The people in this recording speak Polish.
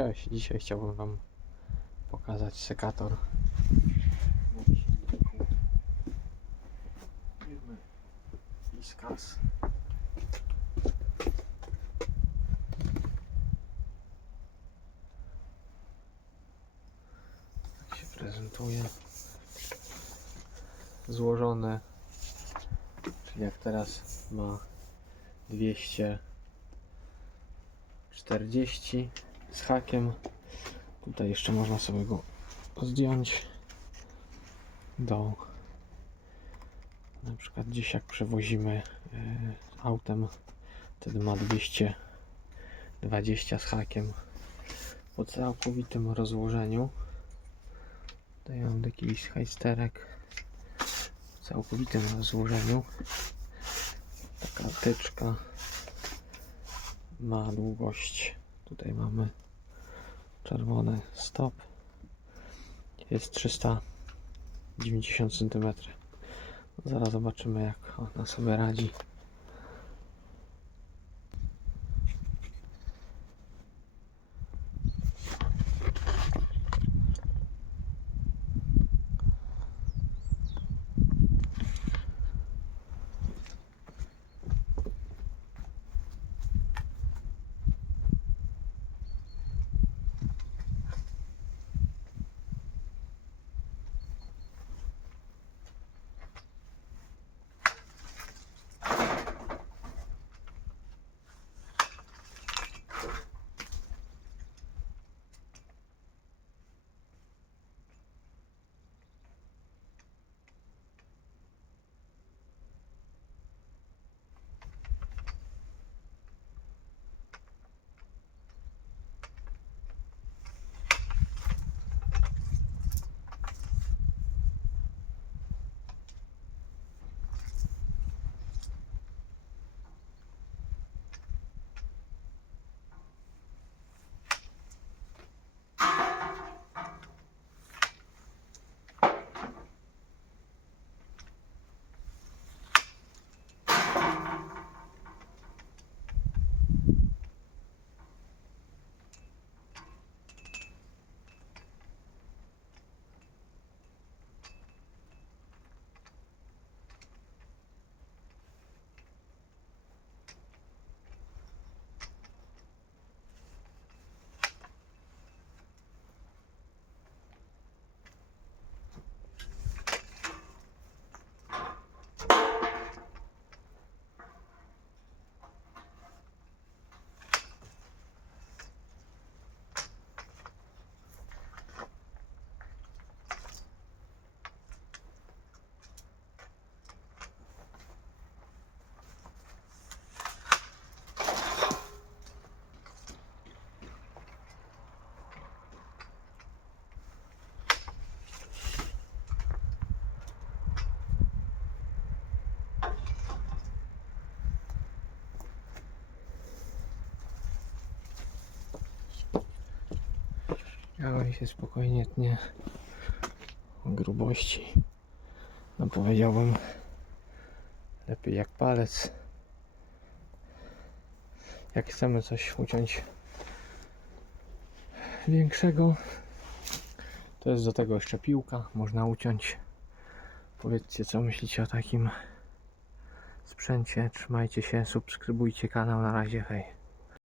Cześć, dzisiaj chciałbym Wam pokazać sekator. Iskas. Tak się prezentuje. Złożone, czyli jak teraz ma 240 z hakiem. Tutaj jeszcze można sobie go zdjąć. Do. Na przykład gdzieś jak przewozimy e, autem wtedy ma 220 z hakiem po całkowitym rozłożeniu. Tutaj mam jakiś hajsterek w całkowitym rozłożeniu. Taka tyczka ma długość tutaj mamy czerwony stop. Jest 390 cm zaraz zobaczymy jak ona sobie radzi Białej się spokojnie tnie grubości. No powiedziałbym lepiej jak palec. Jak chcemy coś uciąć większego, to jest do tego jeszcze piłka, można uciąć. Powiedzcie co myślicie o takim sprzęcie. Trzymajcie się, subskrybujcie kanał. Na razie, hej.